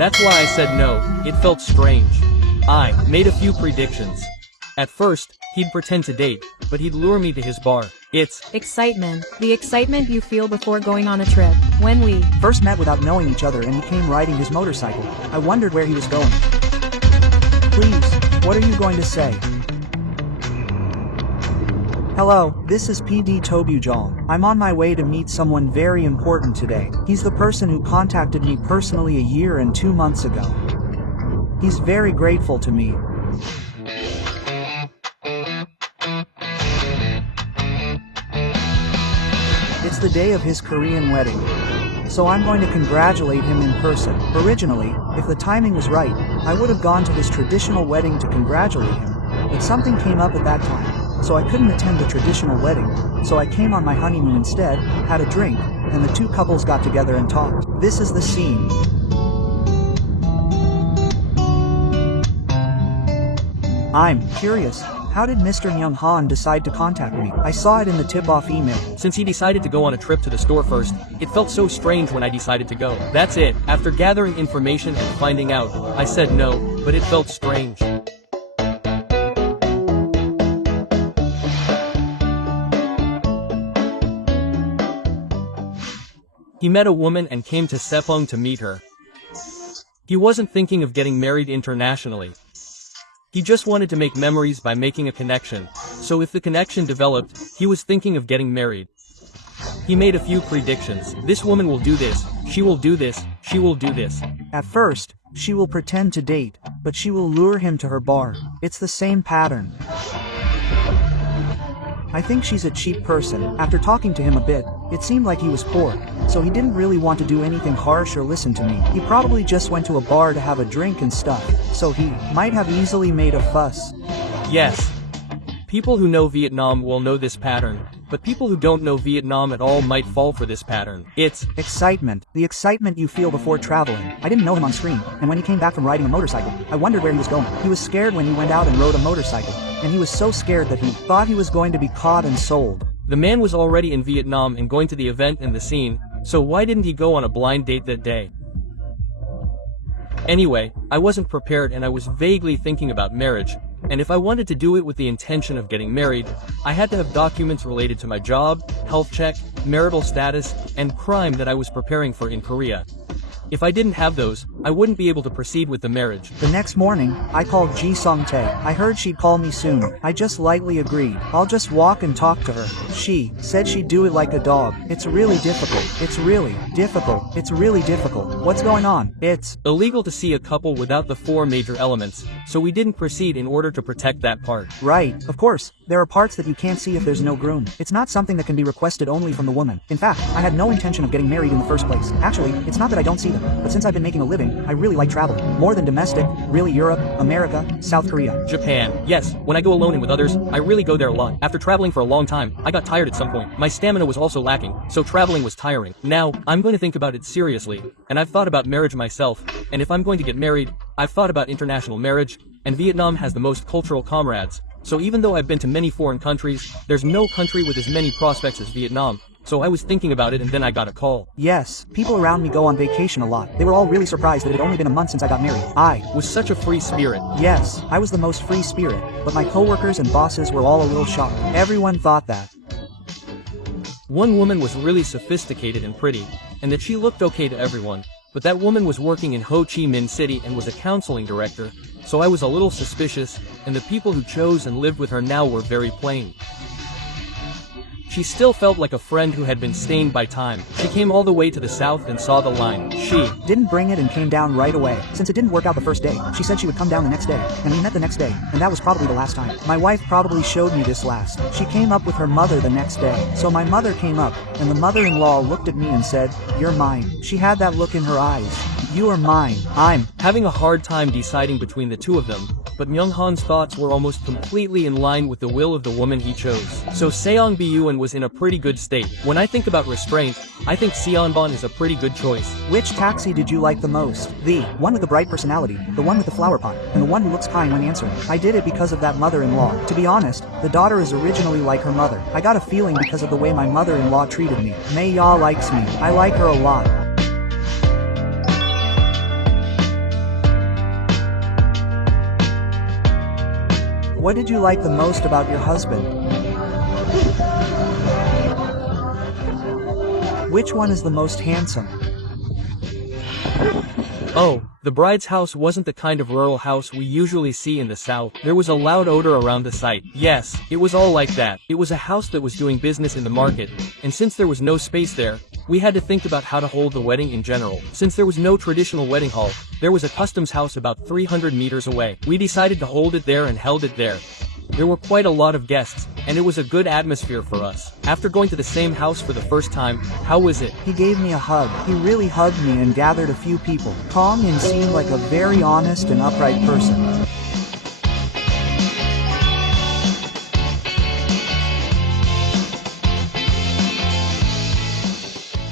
That's why I said no. It felt strange. I made a few predictions. At first, he'd pretend to date, but he'd lure me to his bar. It's excitement. The excitement you feel before going on a trip. When we first met without knowing each other and he came riding his motorcycle, I wondered where he was going. Please, what are you going to say? Hello, this is PD Tobujal. I'm on my way to meet someone very important today. He's the person who contacted me personally a year and 2 months ago. He's very grateful to me. It's the day of his Korean wedding. So I'm going to congratulate him in person. Originally, if the timing was right, I would have gone to his traditional wedding to congratulate him. But something came up at that time, so I couldn't attend the traditional wedding. So I came on my honeymoon instead, had a drink, and the two couples got together and talked. This is the scene. I'm curious. How did Mr. Myung Han decide to contact me? I saw it in the tip-off email. Since he decided to go on a trip to the store first, it felt so strange when I decided to go. That's it. After gathering information and finding out, I said no, but it felt strange. He met a woman and came to Sepang to meet her. He wasn't thinking of getting married internationally. He just wanted to make memories by making a connection, so if the connection developed, he was thinking of getting married. He made a few predictions. This woman will do this, she will do this, she will do this. At first, she will pretend to date, but she will lure him to her bar. It's the same pattern. I think she's a cheap person. After talking to him a bit, it seemed like he was poor, so he didn't really want to do anything harsh or listen to me. He probably just went to a bar to have a drink and stuff, so he might have easily made a fuss. Yes. People who know Vietnam will know this pattern, but people who don't know Vietnam at all might fall for this pattern. It's excitement. The excitement you feel before traveling. I didn't know him on screen, and when he came back from riding a motorcycle, I wondered where he was going. He was scared when he went out and rode a motorcycle, and he was so scared that he thought he was going to be caught and sold. The man was already in Vietnam and going to the event and the scene, so why didn't he go on a blind date that day? Anyway, I wasn't prepared and I was vaguely thinking about marriage, and if I wanted to do it with the intention of getting married, I had to have documents related to my job, health check, marital status, and crime that I was preparing for in Korea. If I didn't have those, I wouldn't be able to proceed with the marriage. The next morning, I called Ji Sung-tae. I heard she'd call me soon. I just lightly agreed. I'll just walk and talk to her. She said she'd do it like a dog. It's really difficult. It's really difficult. It's really difficult. What's going on? It's illegal to see a couple without the 4 major elements, so we didn't proceed in order to protect that part. Right, of course. There are parts that you can't see if there's no groom. It's not something that can be requested only from the woman. In fact, I had no intention of getting married in the first place. Actually, it's not that I don't see them, but since I've been making a living, I really like traveling. More than domestic, really Europe, America, South Korea. Japan. Yes, when I go alone and with others, I really go there a lot. After traveling for a long time, I got tired at some point. My stamina was also lacking, so traveling was tiring. Now, I'm going to think about it seriously, and I've thought about marriage myself, and if I'm going to get married, I've thought about international marriage, and Vietnam has the most cultural comrades. So even though I've been to many foreign countries, there's no country with as many prospects as Vietnam. So I was thinking about it and then I got a call. Yes, people around me go on vacation a lot. They were all really surprised that it had only been a month since I got married. I was such a free spirit. Yes, I was the most free spirit, but my coworkers and bosses were all a little shocked. Everyone thought that. One woman was really sophisticated and pretty, and that she looked okay to everyone. But that woman was working in Ho Chi Minh City and was a counseling director, so I was a little suspicious, and the people who chose and lived with her now were very plain. She still felt like a friend who had been stained by time. She came all the way to the south and saw the line. She didn't bring it and came down right away. Since it didn't work out the first day, she said she would come down the next day, and we met the next day, and that was probably the last time. My wife probably showed me this last. She came up with her mother the next day. So my mother came up, and the mother-in-law looked at me and said, "You're mine." She had that look in her eyes. You are mine. I'm having a hard time deciding between the two of them, but Myung Han's thoughts were almost completely in line with the will of the woman he chose. So Seong Byun was in a pretty good state. When I think about restraint, I think Seonbon is a pretty good choice. Which taxi did you like the most? The one with the bright personality, the one with the flower pot, and the one who looks kind when answering. I did it because of that mother-in-law. To be honest, the daughter is originally like her mother. I got a feeling because of the way my mother-in-law treated me. Mei Ya likes me. I like her a lot. What did you like the most about your husband? Which one is the most handsome? Oh, the bride's house wasn't the kind of rural house we usually see in the South. There was a loud odor around the site. Yes, it was all like that. It was a house that was doing business in the market, and since there was no space there, we had to think about how to hold the wedding in general. Since there was no traditional wedding hall, there was a customs house about 300 meters away. We decided to hold it there and held it there. There were quite a lot of guests, and it was a good atmosphere for us. After going to the same house for the first time, how was it? He gave me a hug. He really hugged me and gathered a few people. Calm and seemed like a very honest and upright person.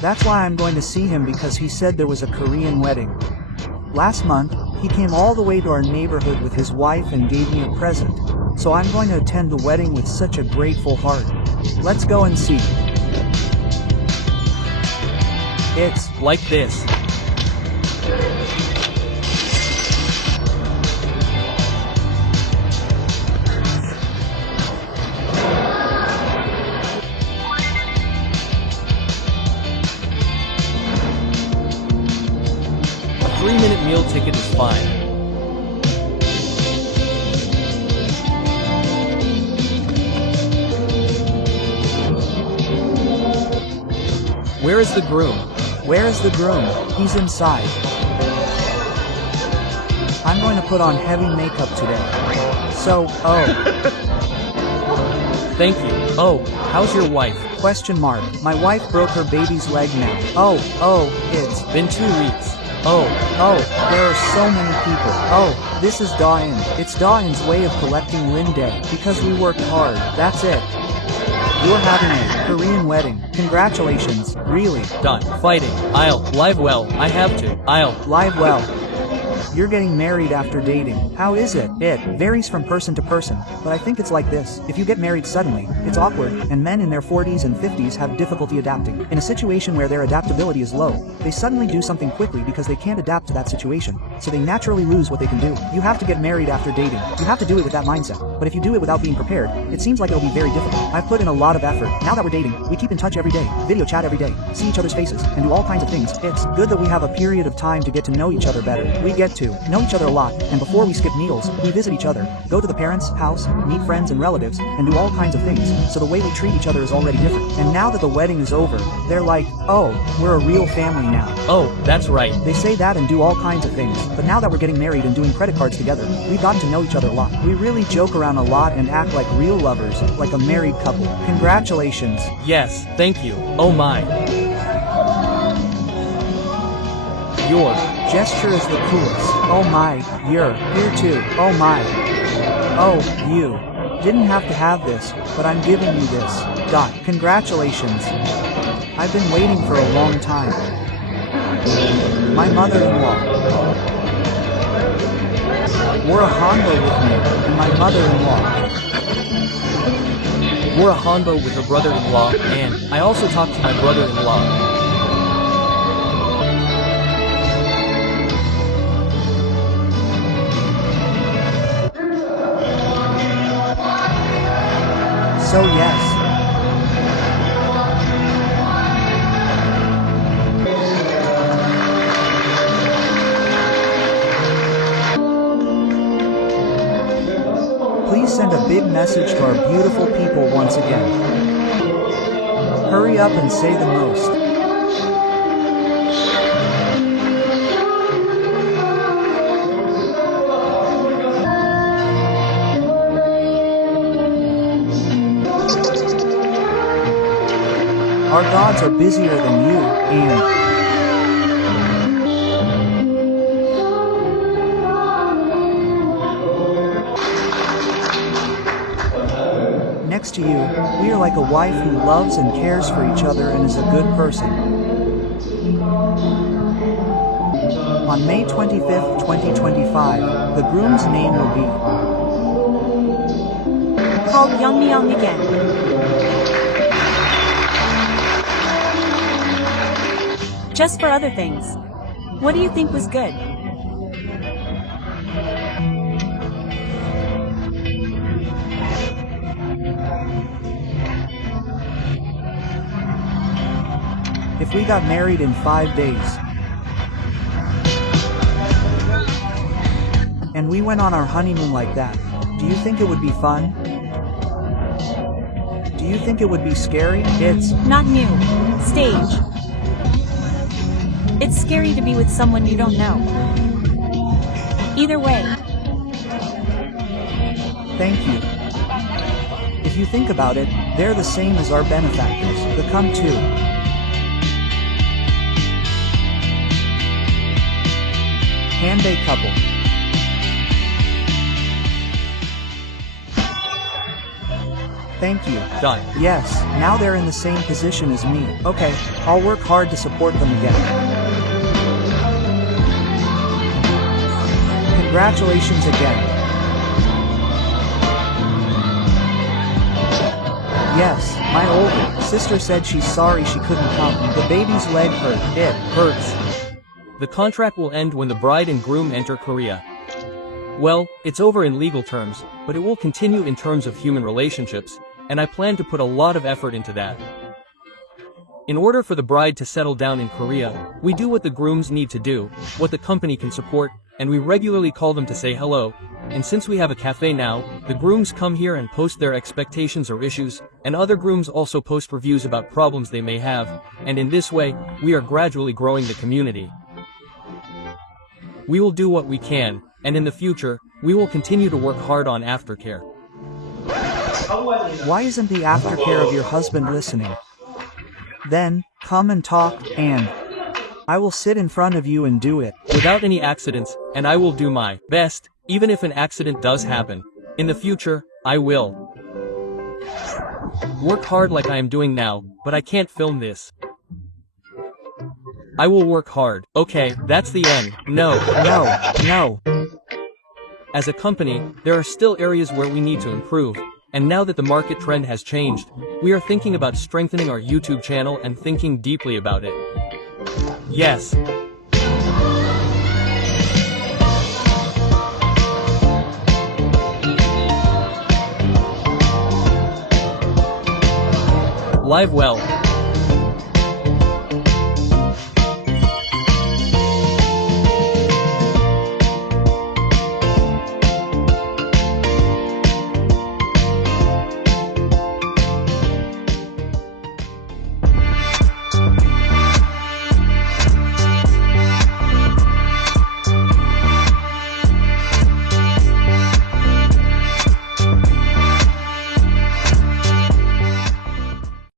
That's why I'm going to see him, because he said there was a Korean wedding. Last month, he came all the way to our neighborhood with his wife and gave me a present. So I'm going to attend the wedding with such a grateful heart. Let's go and see. It's Like this. A 3-minute meal ticket is fine. Where is the groom? Where is the groom? He's inside. I'm going to put on heavy makeup today. So, Thank you. Oh, how's your wife? question mark. My wife broke her baby's leg now. It's Been 2 weeks. there are so many people. This is Da-in. It's Da-in's way of collecting Lin Day, because we worked hard. That's it. You're having a Korean wedding. Congratulations, really. Done. Fighting. I'll live well. I have to. I'll Live well. You're getting married after dating. How is it? It varies from person to person, but I think it's like this. If you get married suddenly, it's awkward, and men in their 40s and 50s have difficulty adapting. In a situation where their adaptability is low, they suddenly do something quickly because they can't adapt to that situation, so they naturally lose what they can do. You have to get married after dating. You have to do it with that mindset, but if you do it without being prepared, it seems like it'll be very difficult. I've put in a lot of effort. Now that we're dating, we keep in touch every day, video chat every day, see each other's faces, and do all kinds of things. It's good that we have a period of time to get to know each other better. We get to know each other a lot, and before we skip meals, we visit each other, go to the parents' house, meet friends and relatives, and do all kinds of things, so the way we treat each other is already different. And now that the wedding is over, they're like, oh, we're a real family now. Oh, that's right. They say that and do all kinds of things, but now that we're getting married and doing credit cards together, we've gotten to know each other a lot. We really joke around a lot and act like real lovers, like a married couple. Congratulations. Yes, thank you. Oh my. Your Gesture is the coolest. Oh my, you're here too. Oh my. Oh, you didn't have to have this, but I'm giving you this. Congratulations. I've been waiting for a long time. My mother-in-law wore a hanbok with me, and my mother-in-law wore a hanbok with her brother-in-law, and I also talked to my brother-in-law. So yes. Please send a big message to our beautiful people once again. Hurry up and say the most. Our gods are busier than you, and next to you, we are like a wife who loves and cares for each other and is a good person. On May 25th, 2025, the groom's name will be called Young again. Just for other things. What do you think was good? If we got married in 5 days, and we went on our honeymoon like that, do you think it would be fun? Do you think it would be scary? It's Not new. Stage. It's scary to be with someone you don't know. Either way, Thank you. If you think about it, they're the same as our benefactors, the come to. Handbake couple. Thank you. Done. Yes, now they're in the same position as me. Okay, I'll work hard to support them again. Congratulations again. Yes, my older sister said she's sorry she couldn't come. The baby's leg hurt. It Hurts. The contract will end when the bride and groom enter Korea. Well, it's over in legal terms, but it will continue in terms of human relationships, and I plan to put a lot of effort into that. In order for the bride to settle down in Korea, we do what the grooms need to do, what the company can support, and we regularly call them to say hello. And since we have a cafe now, the grooms come here and post their expectations or issues, and other grooms also post reviews about problems they may have, and in this way, we are gradually growing the community. We will do what we can, and in the future, we will continue to work hard on aftercare. Why isn't the aftercare of your husband listening? Then, come and talk, and I will sit in front of you and do it. Without any accidents, and I will do my best, even if an accident does happen. In the future, I will work hard like I am doing now, but I can't film this. I will work hard. Okay, that's the end. No. No. As a company, there are still areas where we need to improve, and now that the market trend has changed, we are thinking about strengthening our YouTube channel and thinking deeply about it. Yes. Live well.